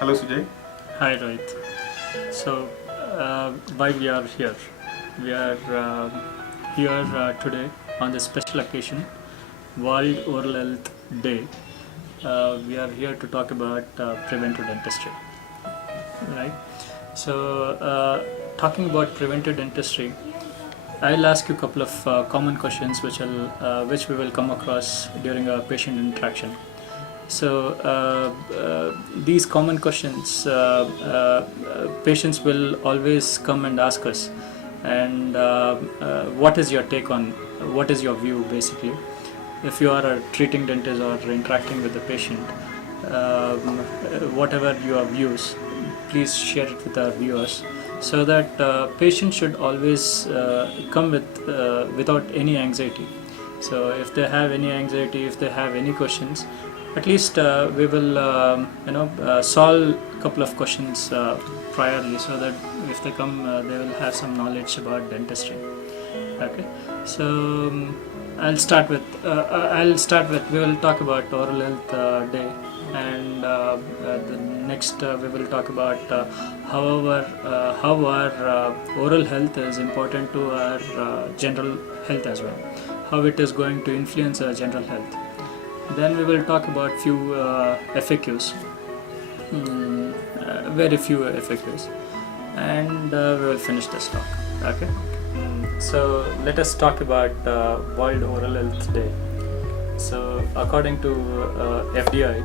Hello, Sujay. Hi Rohit. So, why we are here? We are here today on this special occasion, World Oral Health Day. We are here to talk about preventive dentistry, right? So, talking about preventive dentistry, I'll ask you a couple of common questions which we will come across during a patient interaction. So these common questions patients will always come and ask us, and what is your take on, what is your view basically? If you are a treating dentist or interacting with the patient, whatever your views, please share it with our viewers, so that patients should always come without any anxiety. So if they have any anxiety, if they have any questions, at least we will solve a couple of questions priorly, so that if they come they will have some knowledge about dentistry. Okay, so I'll start with we will talk about oral health day, and the next we will talk about how our oral health is important to our general health as well, how it is going to influence our general health. Then we will talk about few FAQs, very few FAQs, and we will finish this talk. Okay. So let us talk about World Oral Health Day. So according to FDI,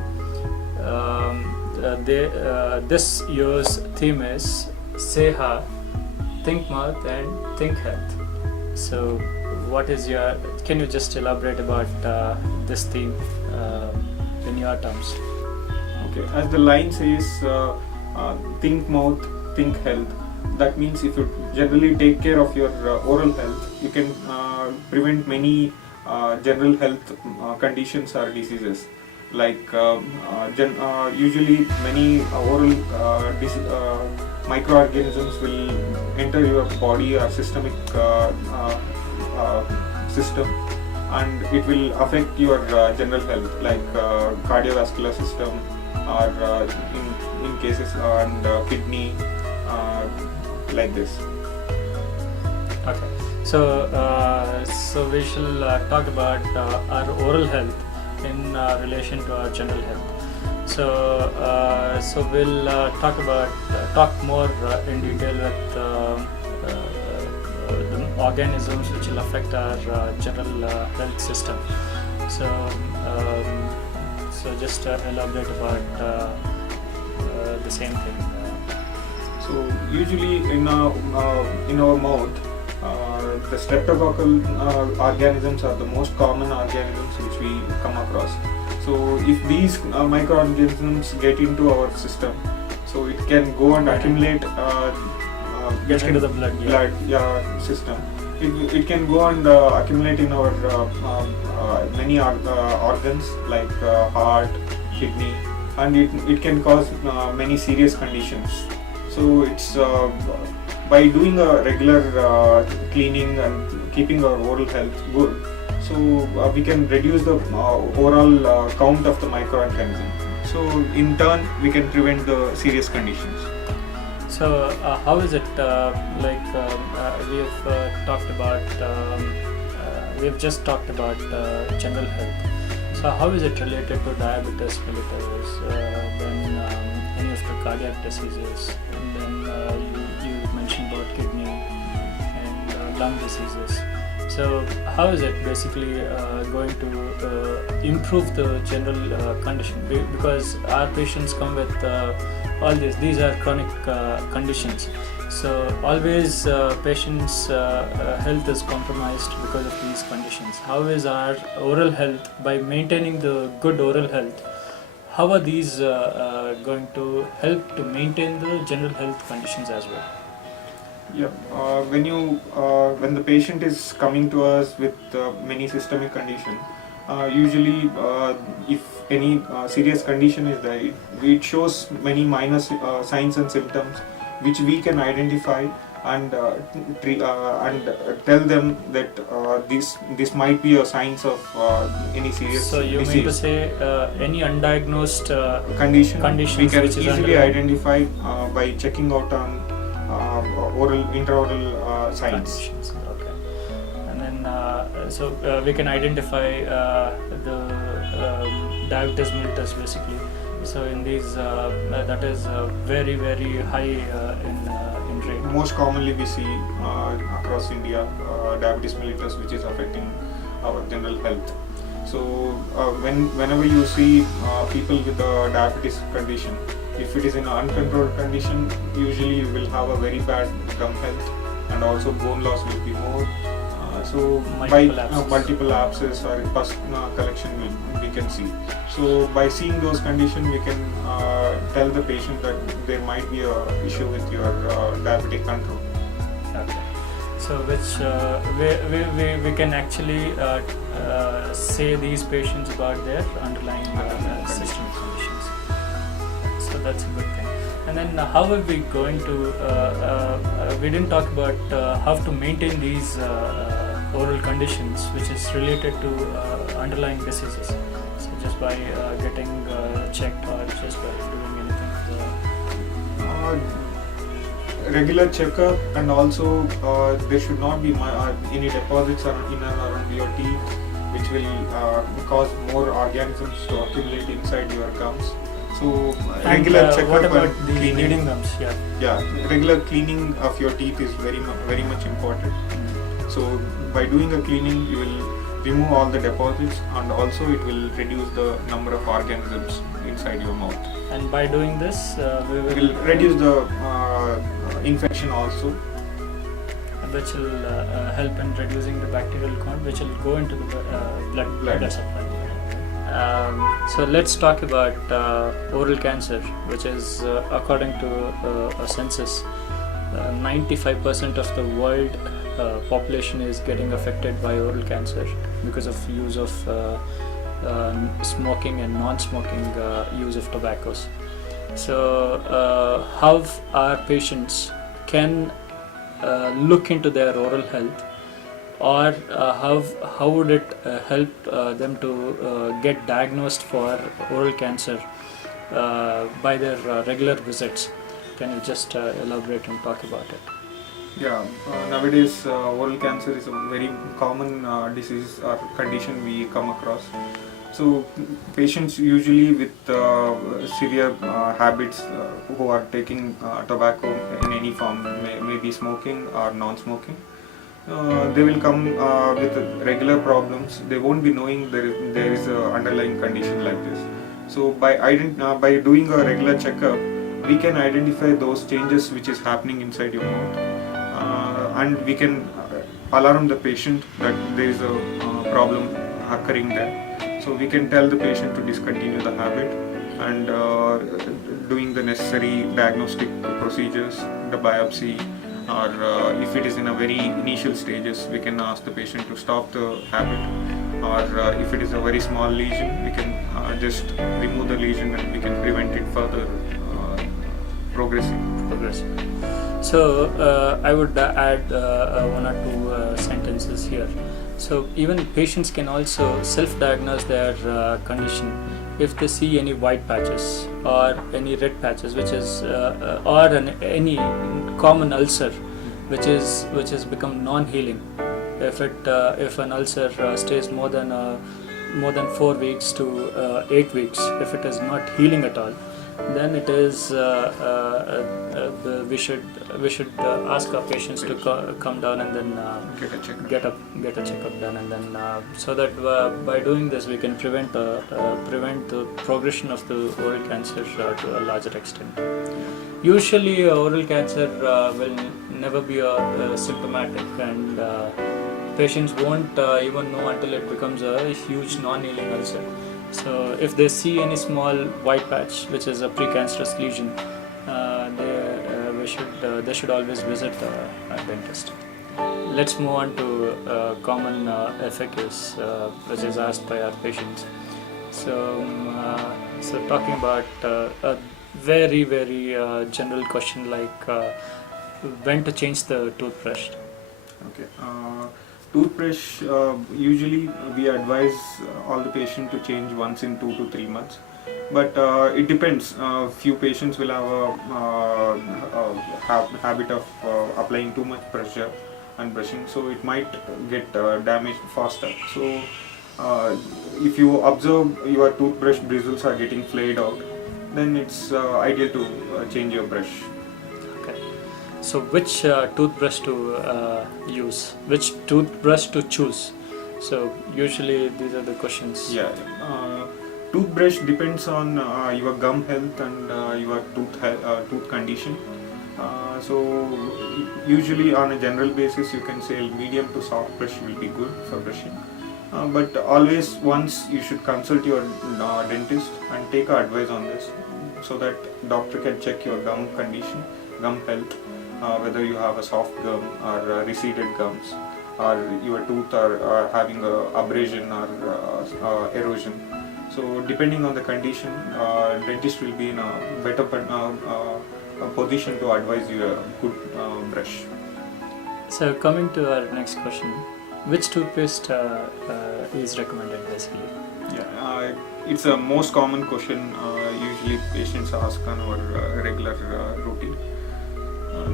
this year's theme is Say Ha, Think Mouth and Think Health. So what is your, can you just elaborate about this theme in your terms? Okay, as the line says, think mouth, think health. That means if you generally take care of your oral health, you can prevent many general health conditions or diseases. Like usually many oral microorganisms will enter your body or systemic system, and it will affect your general health, like cardiovascular system, or in cases and kidney, like this. Okay, so we shall talk about our oral health in relation to our general health. So we'll talk more in detail with the organisms which will affect our general health system. So just elaborate about the same thing. So usually in our mouth, the streptococcal organisms are the most common organisms which we come across. So if these microorganisms get into our system, so it can go and accumulate, Get into the blood, system. It can go and accumulate in our many organs, like heart, kidney, and it can cause many serious conditions. So it's by doing a regular cleaning and keeping our oral health good, so we can reduce the overall count of the microorganism. So in turn, we can prevent the serious conditions. So how is it we've just talked about general health. So how is it related to diabetes mellitus, then any of the cardiac diseases, and then you mentioned about kidney and lung diseases. So how is it basically going to improve the general condition? Because our patients come with all these are chronic conditions. So always patients' health is compromised because of these conditions. How is our oral health, by maintaining the good oral health, how are these going to help to maintain the general health conditions as well? Yeah, when the patient is coming to us with many systemic condition, usually if any serious condition is there, it shows many minor signs and symptoms which we can identify and tell them that this might be a signs of any serious So you disease. mean to say any undiagnosed Conditions we conditions can which is easily underlying identify by checking out on intraoral signs. conditions. Okay. And then we can identify the diabetes mellitus basically. So in these that is very high in rate. Most commonly we see across India diabetes mellitus, which is affecting our general health. So whenever you see people with a diabetes condition, if it is in an uncontrolled condition, usually you will have a very bad gum health, and also bone loss will be more. So multiple abscess or pus collection we can see. So by seeing those conditions, we can tell the patient that there might be a issue with your diabetic control. Okay. So which we can actually say these patients about their underlying systemic conditions. So that's a good thing. And then how are we going to? We didn't talk about how to maintain these oral conditions, which is related to underlying diseases. So just by getting checked or just by doing anything. Regular checkup, and also there should not be any deposits in and around your teeth, which will cause more organisms to accumulate inside your gums. So regular checkup what about and the cleaning. bleeding gums? Yeah, regular cleaning of your teeth is very much important. So by doing a cleaning, you will remove all the deposits, and also it will reduce the number of organisms inside your mouth. And by doing this, we Will reduce the infection also. which will help in reducing the bacterial count, which will go into the blood supply. So let's talk about oral cancer, which is according to a census, 95% of the world population is getting affected by oral cancer because of use of smoking and non-smoking use of tobaccos. So how our patients can look into their oral health, or how would it help them to get diagnosed for oral cancer by their regular visits? Can you just elaborate and talk about it? Yeah, nowadays oral cancer is a very common disease or condition we come across. So patients usually with severe habits who are taking tobacco in any form, maybe smoking or non-smoking, they will come with regular problems. They won't be knowing there is a underlying condition like this. So by doing a regular checkup, we can identify those changes which is happening inside your mouth, and we can alarm the patient that there is a problem occurring there. So we can tell the patient to discontinue the habit, and doing the necessary diagnostic procedures, the biopsy, or if it is in a very initial stages, we can ask the patient to stop the habit, or if it is a very small lesion, we can just remove the lesion, and we can prevent it further progressing. So I would add one or two sentences here. So even patients can also self-diagnose their condition if they see any white patches or any red patches, which is or any common ulcer, which has become non-healing. If an ulcer stays more than 4 weeks to 8 weeks, if it is not healing at all, then it is we should ask our patients to come down and then get a checkup done, and then so that by doing this we can prevent the progression of the oral cancer to a larger extent. Usually oral cancer will never be symptomatic, and patients won't even know until it becomes a huge non-healing ulcer. So if they see any small white patch, which is a precancerous lesion, they should always visit a dentist. Let's move on to common FAQs, which is asked by our patients. So talking about a very general question like when to change the toothbrush? Okay. Toothbrush, usually we advise all the patient to change once in 2 to 3 months. But it depends. Few patients will have a habit of applying too much pressure and brushing, so it might get damaged faster. So if you observe your toothbrush bristles are getting flayed out, then it's ideal to change your brush. Okay. So which toothbrush to use? Which toothbrush to choose? So usually these are the questions. Yeah. Toothbrush depends on your gum health and your tooth condition. So usually on a general basis you can say medium to soft brush will be good for brushing. But always once you should consult your dentist and take advice on this, so that doctor can check your gum condition, gum health, whether you have a soft gum or receded gums, or your tooth are having a abrasion or erosion. So depending on the condition, dentist will be in a better position to advise you a good brush. So coming to our next question, which toothpaste is recommended basically? Yeah, it's a most common question usually patients ask on our regular routine.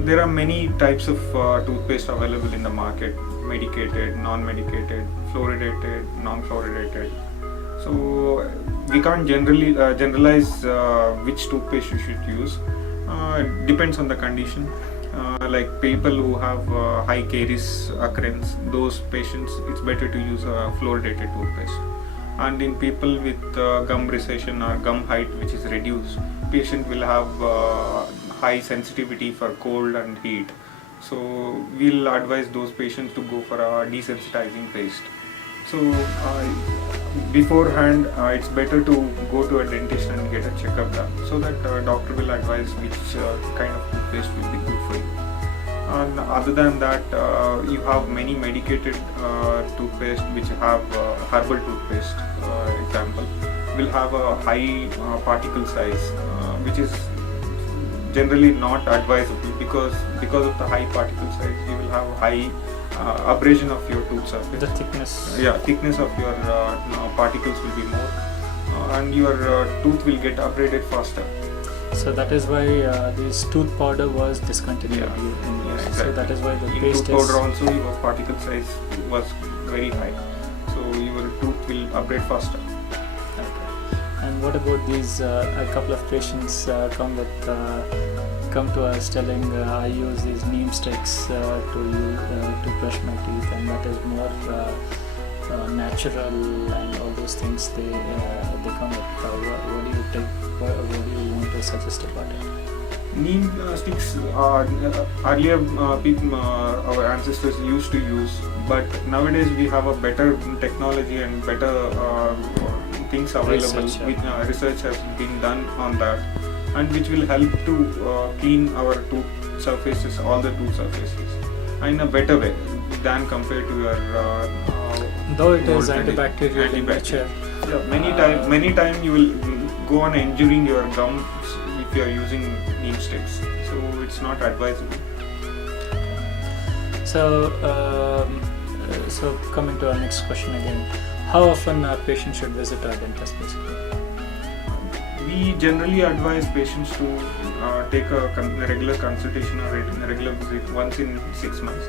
There are many types of toothpaste available in the market: medicated, non-medicated, fluoridated, non-fluoridated. So we can't generalize which toothpaste you should use. Depends on the condition. Like people who have high caries occurrence, those patients it's better to use a fluoridated toothpaste. And in people with gum recession or gum height which is reduced, patient will have high sensitivity for cold and heat. So we'll advise those patients to go for a desensitizing paste. So beforehand it's better to go to a dentist and get a checkup done, so that doctor will advise which kind of toothpaste will be good for you. And other than that, you have many medicated toothpaste which have herbal toothpaste, example, will have a high particle size, which is generally not advisable, because of the high particle size you will have high abrasion of your tooth surface. The thickness. Yeah, thickness of your particles will be more, and your tooth will get abraded faster. So that is why this tooth powder was discontinued. Yeah, exactly. So that is why the in paste tooth powder is. also your particle size was very high, so your tooth will abrade faster. Okay. And what about these? A couple of patients come to us telling I use these neem sticks to brush my teeth, and that is more natural and all those things. They come with. What do you take? What do you want to suggest about it? Neem sticks earlier people, our ancestors used to use, but nowadays we have a better technology and better things available. Research has been done on that, and which will help to clean our tooth surfaces, all the tooth surfaces, in a better way than compared to your though it is antibacterial in nature. Yeah, many time you will go on injuring your gums if you are using neem sticks, so it's not advisable. So coming to our next question again, how often a patient should visit our dentist basically? We generally advise patients to take a regular consultation or a regular visit once in 6 months,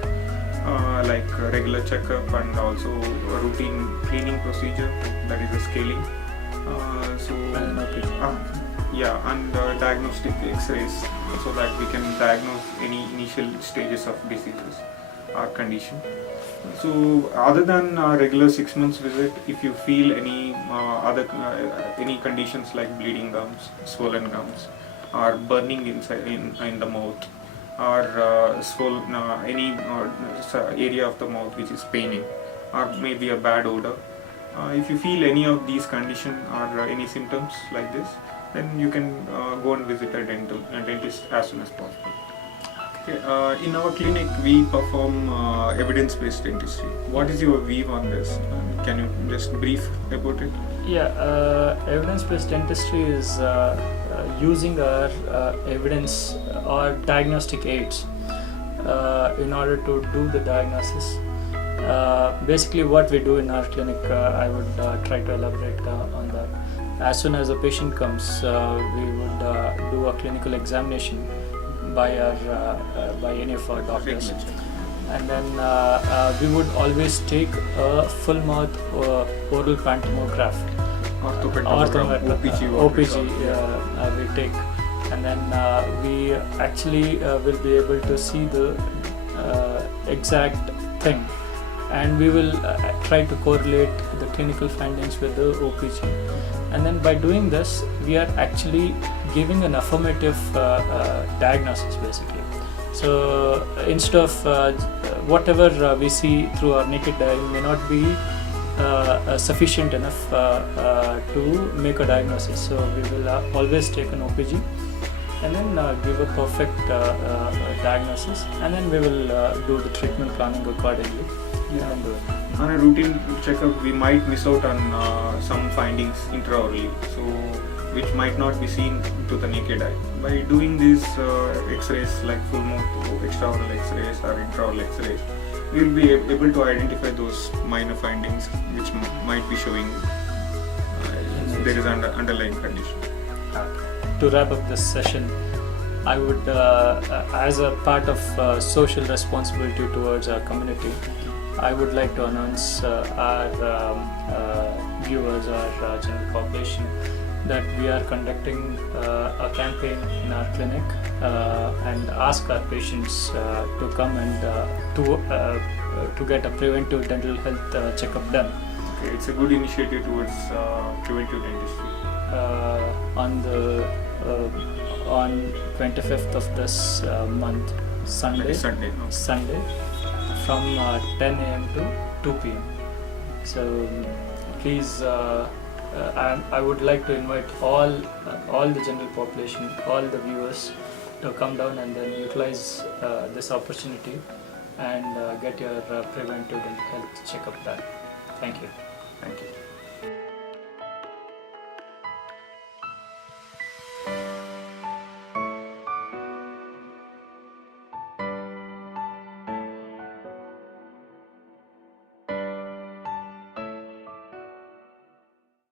like a regular checkup and also a routine cleaning procedure, that is a scaling. And diagnostic X-rays, so that we can diagnose any initial stages of diseases or condition. So other than regular 6 months visit, if you feel any any conditions like bleeding gums, swollen gums, or burning inside in the mouth, or swollen any area of the mouth which is paining, or maybe a bad odor, if you feel any of these conditions or any symptoms like this, then you can go and visit a dentist as soon as possible. Okay, in our clinic we perform evidence-based dentistry. What is your view on this? Can you just brief about it? Yeah, evidence-based dentistry is using our evidence or diagnostic aids in order to do the diagnosis. Basically, what we do in our clinic, I would try to elaborate on that. As soon as a patient comes, we would do a clinical examination by any of our doctors, and then we would always take a full mouth oral pantomograph, OPG, OPG we take, and then we actually will be able to see the exact thing, and we will try to correlate the clinical findings with the OPG, and then by doing this we are actually giving an affirmative diagnosis basically. So instead of whatever we see through our naked eye may not be sufficient enough to make a diagnosis, so we will always take an OPG and then give a perfect diagnosis, and then we will do the treatment planning accordingly. On a routine checkup, we might miss out on some findings intraorally, so which might not be seen to the naked eye. By doing these X-rays like full mouth extraoral X-rays or intraoral X-rays, we will be able to identify those minor findings which might be showing there is an underlying condition. To wrap up this session, I would, as a part of social responsibility towards our community, I would like to announce our viewers, our general population, that we are conducting a campaign in our clinic and ask our patients to come and to get a preventive dental health checkup done. Okay, it's a good initiative towards preventive dentistry. On 25th of this month, Sunday, from 10 a.m. to 2 p.m. So please, I would like to invite all the general population, all the viewers, to come down and then utilize this opportunity and get your preventive dental health checkup done. Thank you. Thank you.